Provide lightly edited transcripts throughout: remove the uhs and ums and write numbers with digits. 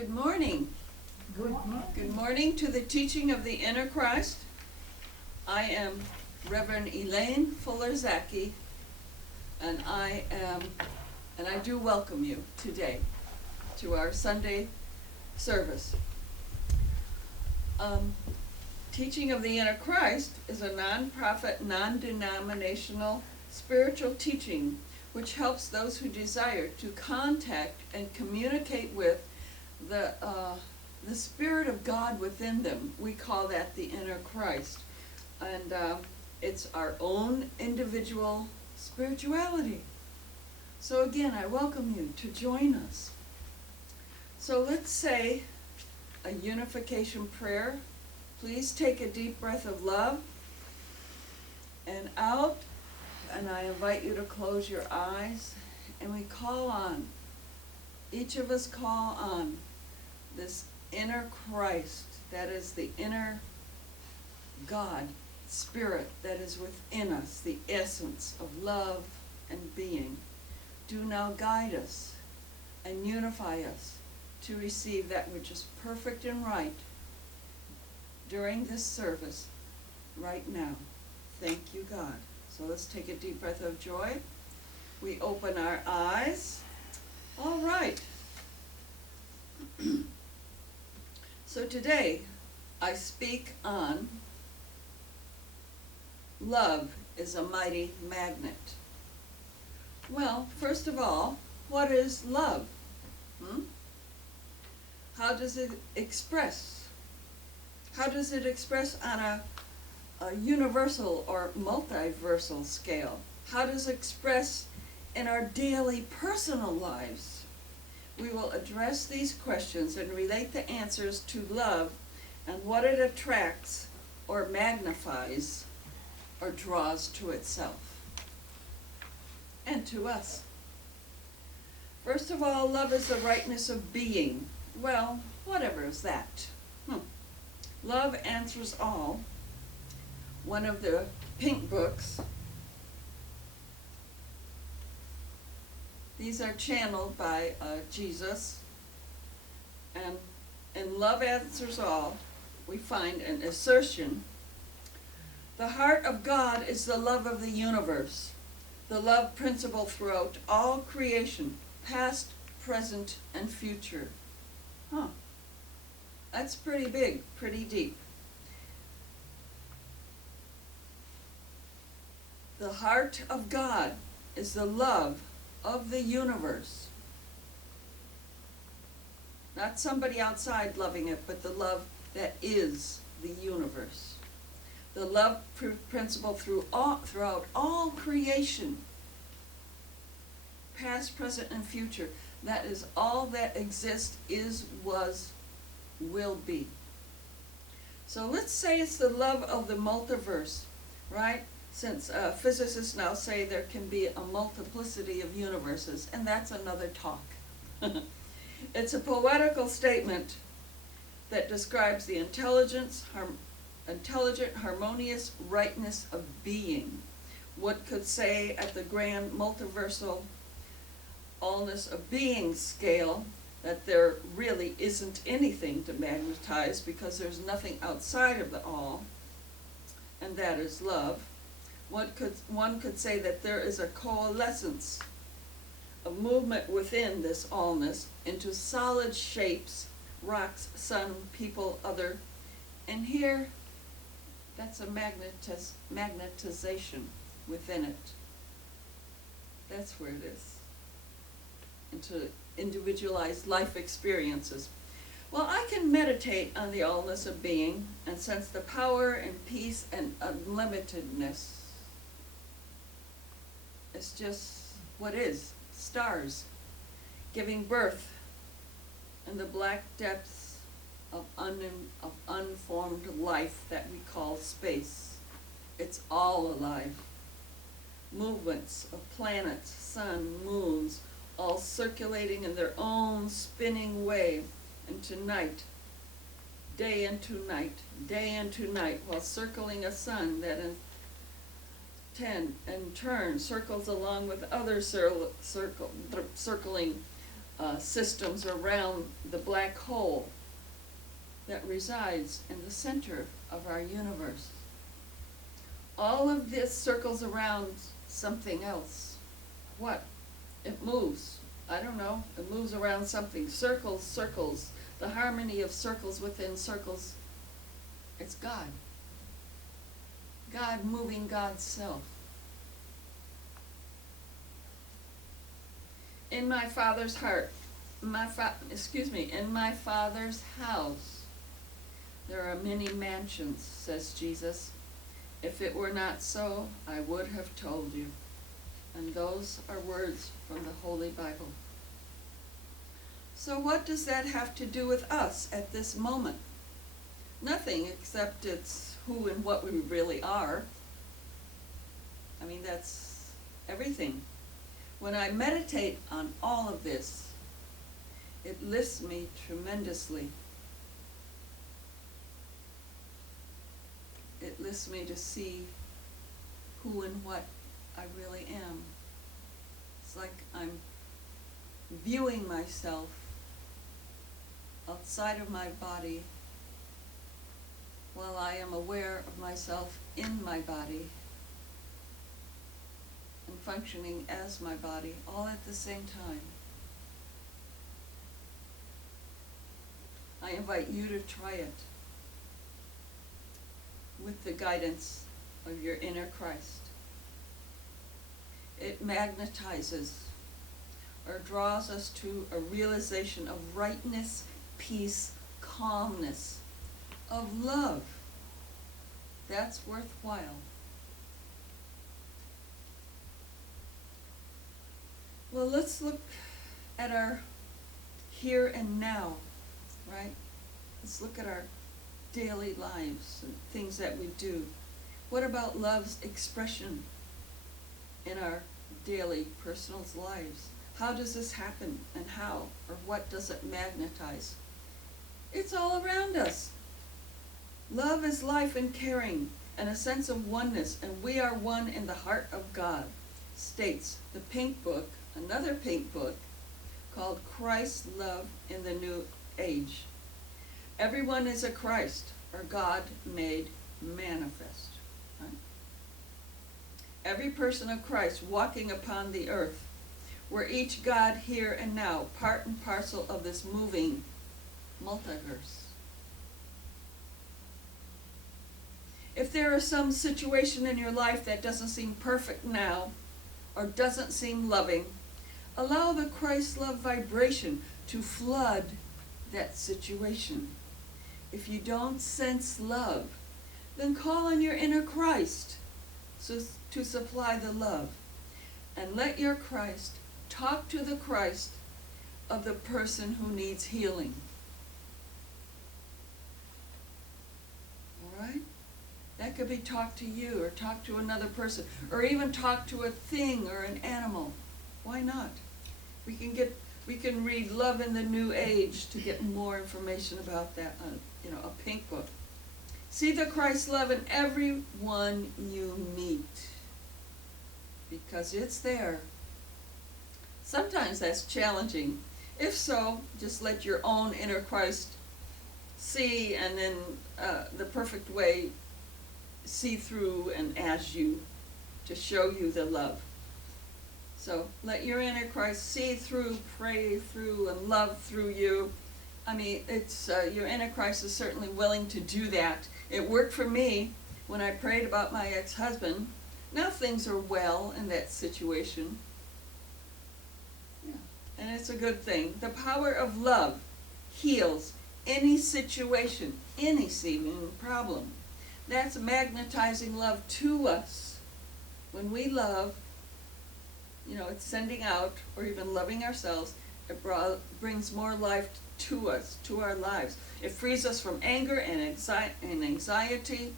Good morning. Good morning. Good morning to the teaching of the inner Christ. I am Reverend Elaine Fuller-Zachey, and I do welcome you today to our Sunday service. Teaching of the Inner Christ is a non-profit, non-denominational spiritual teaching which helps those who desire to contact and communicate with the Spirit of God within them. We call that the inner Christ. And it's our own individual spirituality. So again, I welcome you to join us. So let's say a unification prayer. Please take a deep breath of love and out. And I invite you to close your eyes, and we call on, each of us call on this inner Christ, that is the inner God, Spirit that is within us, the essence of love and being. Do now guide us and unify us to receive that which is perfect and right during this service right now. Thank you, God. So let's take a deep breath of joy. We open our eyes. All right. So today I speak on love is a mighty magnet. Well, first of all, what is love? How does it express? How does it express on a universal or multiversal scale? How does it express in our daily personal lives? We will address these questions and relate the answers to love and what it attracts or magnifies or draws to itself and to us. First of all, love is the rightness of being. Well, whatever is that? Love answers all. One of the pink books. These are channeled by Jesus. And in Love Answers All, we find an assertion. The heart of God is the love of the universe, the love principle throughout all creation, past, present, and future. That's pretty big, pretty deep. The heart of God is the love of the universe. Not somebody outside loving it, but the love that is the universe. The love principle throughout all creation, past, present, and future. That is all that exists, is, was, will be. So let's say it's the love of the multiverse, right? Since physicists now say there can be a multiplicity of universes, and that's another talk. It's a poetical statement that describes the intelligent, harmonious rightness of being. What could say at the grand multiversal allness of being scale that there really isn't anything to magnetize because there's nothing outside of the all, and that is love. One could say that there is a coalescence, a movement within this allness into solid shapes, rocks, sun, people, other, and here, that's a magnetization within it. That's where it is, into individualized life experiences. Well, I can meditate on the allness of being and sense the power and peace and unlimitedness. It's just what is, stars, giving birth in the black depths of unformed life that we call space. It's all alive. Movements of planets, sun, moons, all circulating in their own spinning way into night, day into night, while circling a sun that in turn circles along with other circling systems around the black hole that resides in the center of our universe. All of this circles around something else. What? It moves. I don't know. It moves around something. Circles, circles. The harmony of circles within circles. It's God. God moving God's self. In my Father's heart, in my Father's house, there are many mansions, says Jesus. If it were not so, I would have told you. And those are words from the Holy Bible. So what does that have to do with us at this moment? Nothing, except it's who and what we really are. I mean, that's everything. When I meditate on all of this, it lifts me tremendously. It lifts me to see who and what I really am. It's like I'm viewing myself outside of my body while I am aware of myself in my body and functioning as my body, all at the same time. I invite you to try it with the guidance of your inner Christ. It magnetizes or draws us to a realization of rightness, peace, calmness, of love. That's worthwhile. Well, let's look at our here and now, right? Let's look at our daily lives and things that we do. What about love's expression in our daily personal lives? How does this happen, and how or what does it magnetize? It's all around us. Love is life and caring and a sense of oneness, and we are one in the heart of God, states the pink book, another pink book called Christ's Love in the New Age. Everyone is a Christ, or God made manifest. Right? Every person of Christ walking upon the earth. We're each God here and now, part and parcel of this moving multiverse. If there is some situation in your life that doesn't seem perfect now, or doesn't seem loving, allow the Christ love vibration to flood that situation. If you don't sense love, then call on your inner Christ to supply the love. And let your Christ talk to the Christ of the person who needs healing. All right? That could be talk to you, or talk to another person, or even talk to a thing or an animal. Why not? We can read Love in the New Age to get more information about that on, a pink book. See the Christ love in everyone you meet, because it's there. Sometimes that's challenging. If so, just let your own inner Christ see, and in the perfect way see through and as you, to show you the love. So let your inner Christ see through, pray through, and love through you. I mean, it's your inner Christ is certainly willing to do that. It worked for me when I prayed about my ex-husband. Now things are well in that situation. Yeah. And it's a good thing. The power of love heals any situation, any seeming problem. That's magnetizing love to us. When we love, it's sending out, or even loving ourselves, it brings more life to us, to our lives. It frees us from anger and anxiety,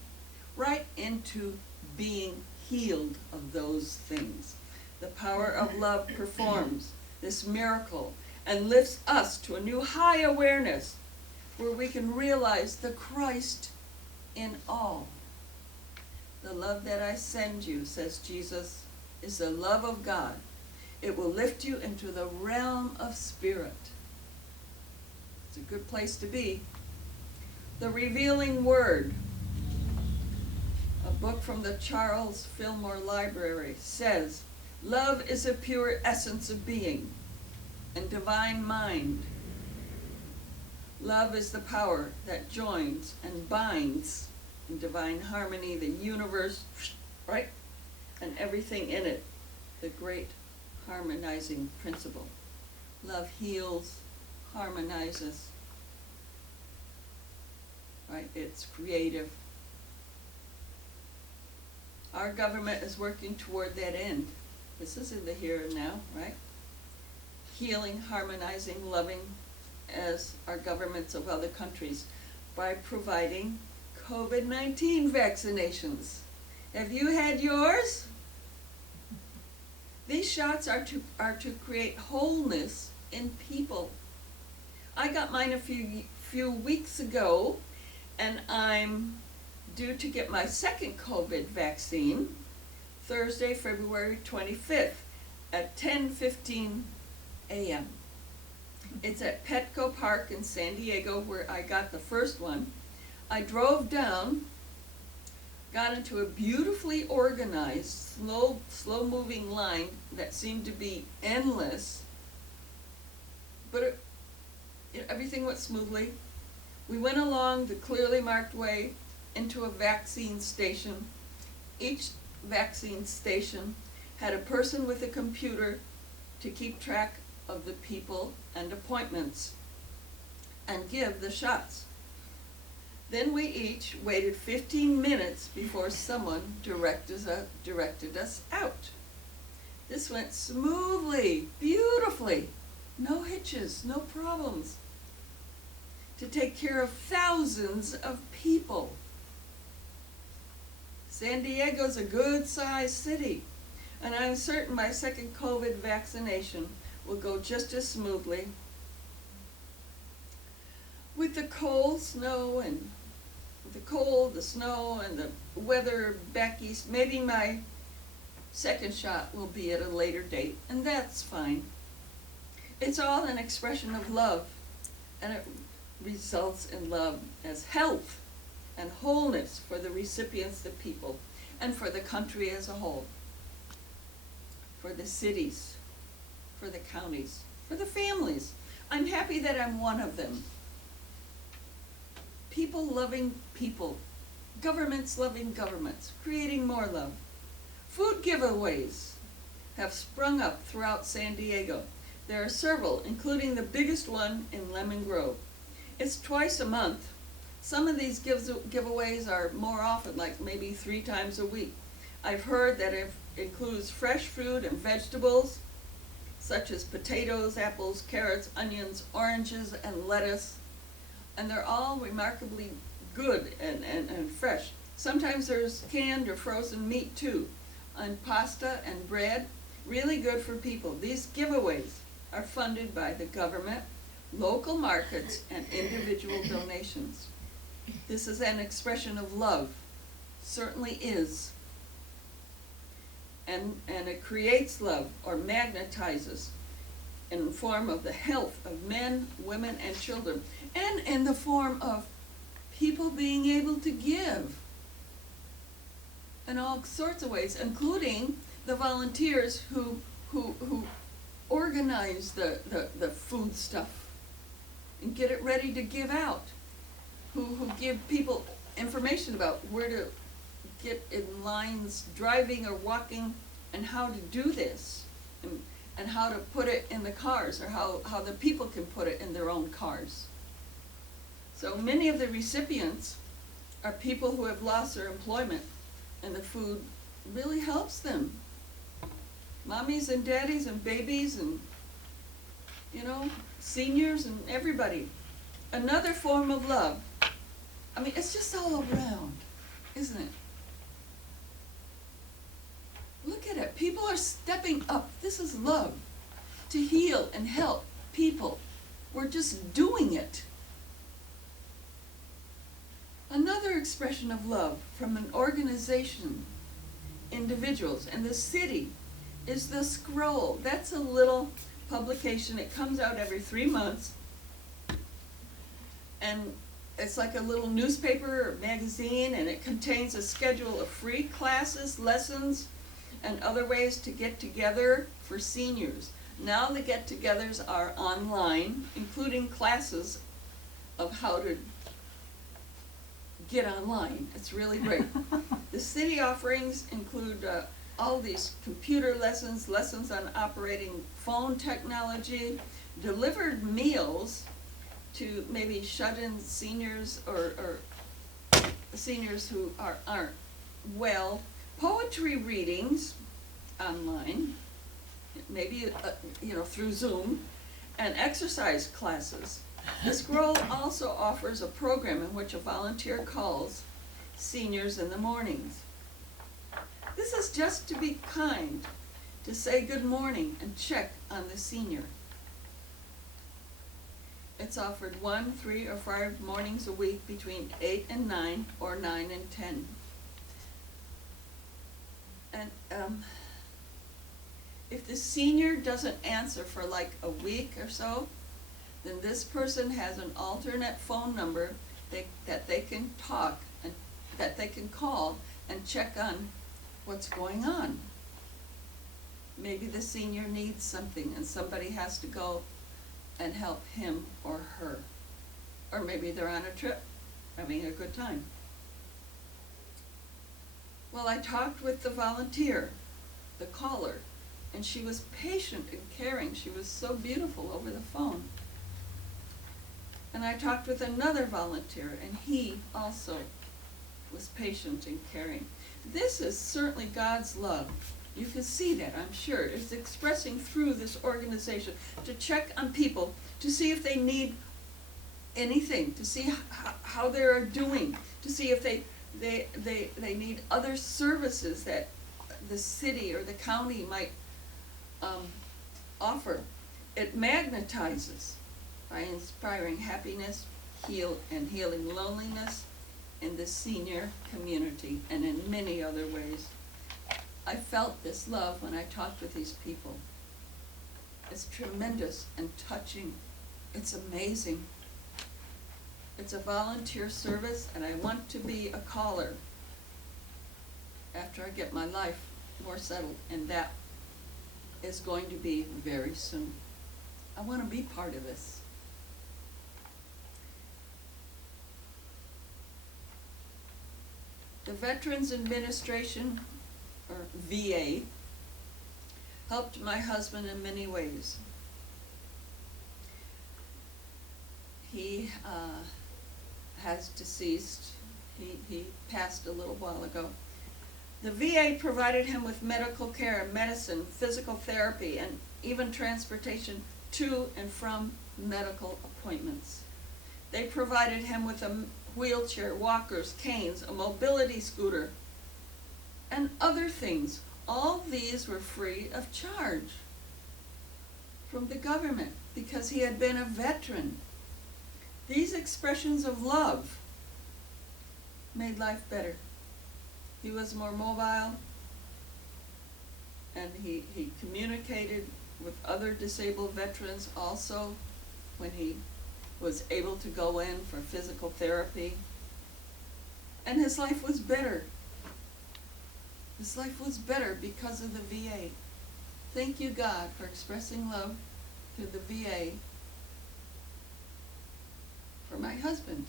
right into being healed of those things. The power of love performs this miracle and lifts us to a new high awareness where we can realize the Christ in all. The love that I send you, says Jesus, is the love of God. It will lift you into the realm of spirit. It's a good place to be. The Revealing Word, a book from the Charles Fillmore Library, says, love is a pure essence of being and divine mind. Love is the power that joins and binds in divine harmony the universe, right? And everything in it, the great harmonizing principle. Love heals, harmonizes, right? It's creative. Our government is working toward that end. This is in the here and now, right? Healing, harmonizing, loving, as our governments of other countries, by providing COVID-19 vaccinations. Have you had yours? These shots are to create wholeness in people. I got mine a few weeks ago, and I'm due to get my second COVID vaccine Thursday, February 25th at 10:15 a.m. It's at Petco Park in San Diego, where I got the first one. I drove down, got into a beautifully organized, slow-moving line that seemed to be endless, but everything went smoothly. We went along the clearly marked way into a vaccine station. Each vaccine station had a person with a computer to keep track of the people and appointments and give the shots. Then we each waited 15 minutes before someone directed us out. This went smoothly, beautifully, no hitches, no problems, to take care of thousands of people. San Diego's a good-sized city, and I'm certain my second COVID vaccination will go just as smoothly. With the cold, the snow, and the weather back east, maybe my second shot will be at a later date, and that's fine. It's all an expression of love, and it results in love as health and wholeness for the recipients, the people, and for the country as a whole, for the cities, for the counties, for the families. I'm happy that I'm one of them. People loving people, governments loving governments, creating more love. Food giveaways have sprung up throughout San Diego. There are several, including the biggest one in Lemon Grove. It's twice a month. Some of these giveaways are more often, like maybe 3 times a week. I've heard that it includes fresh fruit and vegetables, such as potatoes, apples, carrots, onions, oranges, and lettuce. And they're all remarkably good and fresh. Sometimes there's canned or frozen meat too, and pasta and bread, really good for people. These giveaways are funded by the government, local markets, and individual donations. This is an expression of love, certainly is. And it creates love, or magnetizes, in the form of the health of men, women, and children, and in the form of people being able to give in all sorts of ways, including the volunteers who organize the food stuff and get it ready to give out, who give people information about where to get in lines, driving or walking, and how to do this, and how to put it in the cars, or how the people can put it in their own cars. So many of the recipients are people who have lost their employment, and the food really helps them. Mommies and daddies and babies and, seniors and everybody. Another form of love. I mean, it's just all around, isn't it? Look at it. People are stepping up. This is love. To heal and help people. We're just doing it. Another expression of love from an organization, individuals, and the city is the Scroll. That's a little publication. It comes out every 3 months. And it's like a little newspaper or magazine, and it contains a schedule of free classes, lessons, and other ways to get together for seniors. Now the get-togethers are online, including classes of how to get online. It's really great. The city offerings include all these computer lessons, lessons on operating phone technology, delivered meals to maybe shut-in seniors or seniors who aren't well, poetry readings online, maybe through Zoom, and exercise classes. The Scroll also offers a program in which a volunteer calls seniors in the mornings. This is just to be kind, to say good morning and check on the senior. It's offered 1, 3, or 5 mornings a week between 8 and 9 or 9 and 10. And if the senior doesn't answer for like a week or so, then this person has an alternate phone number that they can talk and that they can call and check on what's going on. Maybe the senior needs something and somebody has to go and help him or her. Or maybe they're on a trip, having a good time. Well, I talked with the volunteer, the caller, and she was patient and caring. She was so beautiful over the phone. And I talked with another volunteer, and he also was patient and caring. This is certainly God's love. You can see that, I'm sure. It's expressing through this organization to check on people, to see if they need anything, to see how they're doing, to see if they need other services that the city or the county might offer. It magnetizes by inspiring happiness, healing loneliness in the senior community and in many other ways. I felt this love when I talked with these people. It's tremendous and touching. It's amazing. It's a volunteer service, and I want to be a caller after I get my life more settled, and that is going to be very soon. I want to be part of this. The Veterans Administration, or VA, helped my husband in many ways. He has deceased. He passed a little while ago. The VA provided him with medical care, medicine, physical therapy, and even transportation to and from medical appointments. They provided him with a wheelchair, walkers, canes, a mobility scooter, and other things. All these were free of charge from the government because he had been a veteran. These expressions of love made life better. He was more mobile, and he communicated with other disabled veterans also when he was able to go in for physical therapy. And his life was better. His life was better because of the VA. Thank you, God, for expressing love through the VA for my husband.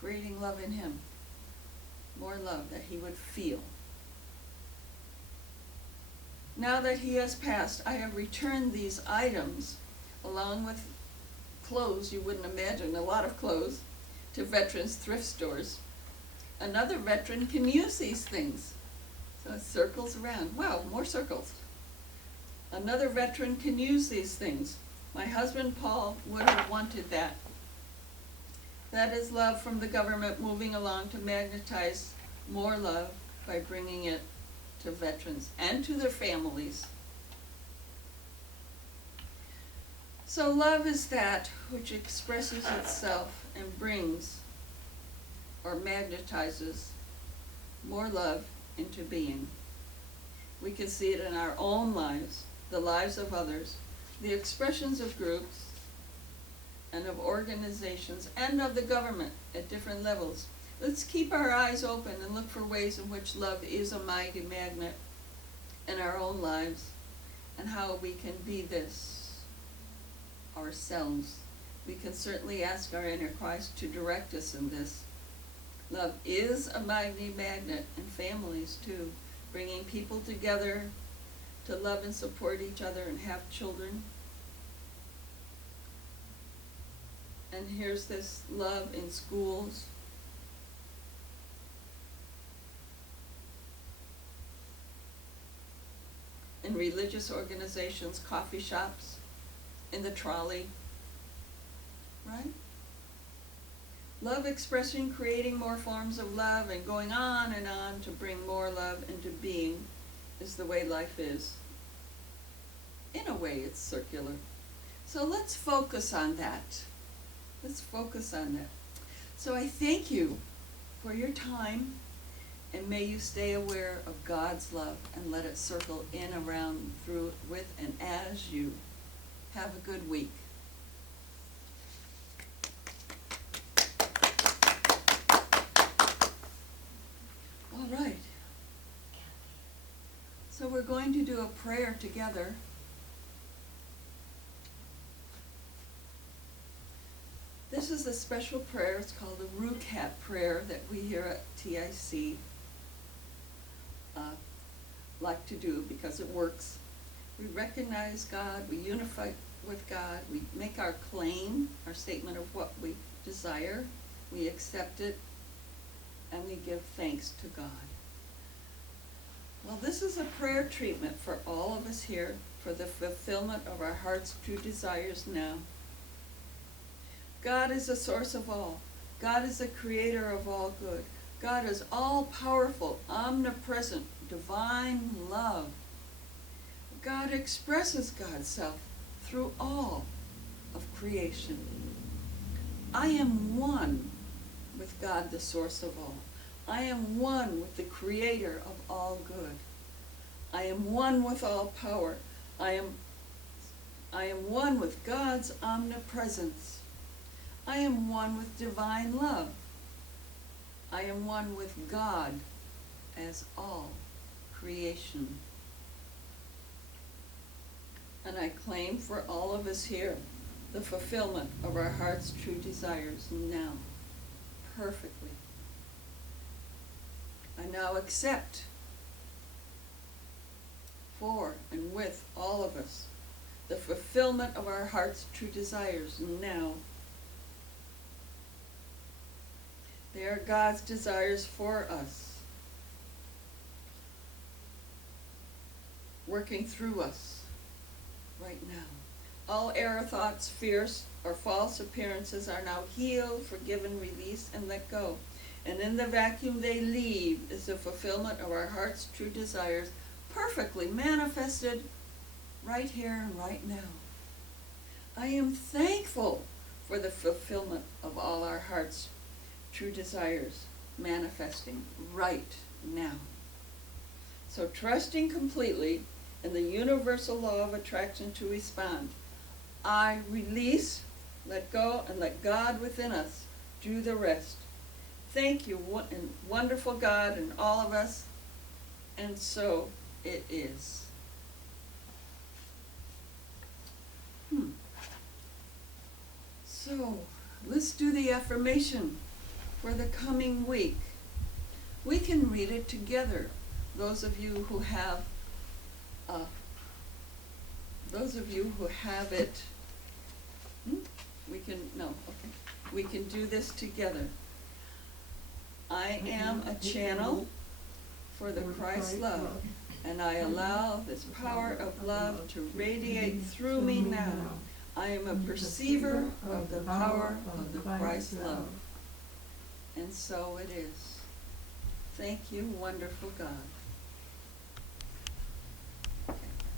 Creating love in him. More love that he would feel. Now that he has passed, I have returned these items, along with clothes, you wouldn't imagine, a lot of clothes, to veterans' thrift stores. Another veteran can use these things. So it circles around. Wow, more circles. Another veteran can use these things. My husband, Paul, would have wanted that. That is love from the government moving along to magnetize more love by bringing it to veterans and to their families. So love is that which expresses itself and brings or magnetizes more love into being. We can see it in our own lives, the lives of others, the expressions of groups, and of organizations, and of the government at different levels. Let's keep our eyes open and look for ways in which love is a mighty magnet in our own lives, and how we can be this ourselves. We can certainly ask our inner Christ to direct us in this. Love is a mighty magnet in families too, bringing people together to love and support each other and have children. And here's this love in schools. In religious organizations, coffee shops, in the trolley, right? Love expressing, creating more forms of love, and going on to bring more love into being is the way life is. In a way, it's circular. So let's focus on that. Let's focus on that. So I thank you for your time, and may you stay aware of God's love and let it circle in, around, through, with, and as you. Have a good week. All right. So we're going to do a prayer together. This is a special prayer. It's called the RUCAT Prayer that we here at TIC like to do because it works. We recognize God, we unify with God, we make our claim, our statement of what we desire, we accept it, and we give thanks to God. Well, this is a prayer treatment for all of us here for the fulfillment of our heart's true desires now. God is the source of all. God is the creator of all good. God is all-powerful, omnipresent, divine love. God expresses God's self through all of creation. I am one with God, the source of all. I am one with the creator of all good. I am one with all power. I am one with God's omnipresence. I am one with divine love. I am one with God as all creation. And I claim for all of us here the fulfillment of our heart's true desires now, perfectly. I now accept for and with all of us the fulfillment of our heart's true desires now. They are God's desires for us, working through us right now. All error thoughts, fears, or false appearances are now healed, forgiven, released, and let go. And in the vacuum they leave is the fulfillment of our heart's true desires, perfectly manifested right here and right now. I am thankful for the fulfillment of all our heart's true desires manifesting right now. So trusting completely in the universal law of attraction to respond, I release, let go, and let God within us do the rest. Thank you, wonderful God, and all of us, and so it is. So, let's do the affirmation for the coming week. We can read it together. Those of you who have it, we can do this together. I am a channel for the Christ love, and I allow this power of love to radiate through me now. I am a perceiver of the power of the Christ love. And so it is. Thank you, wonderful God.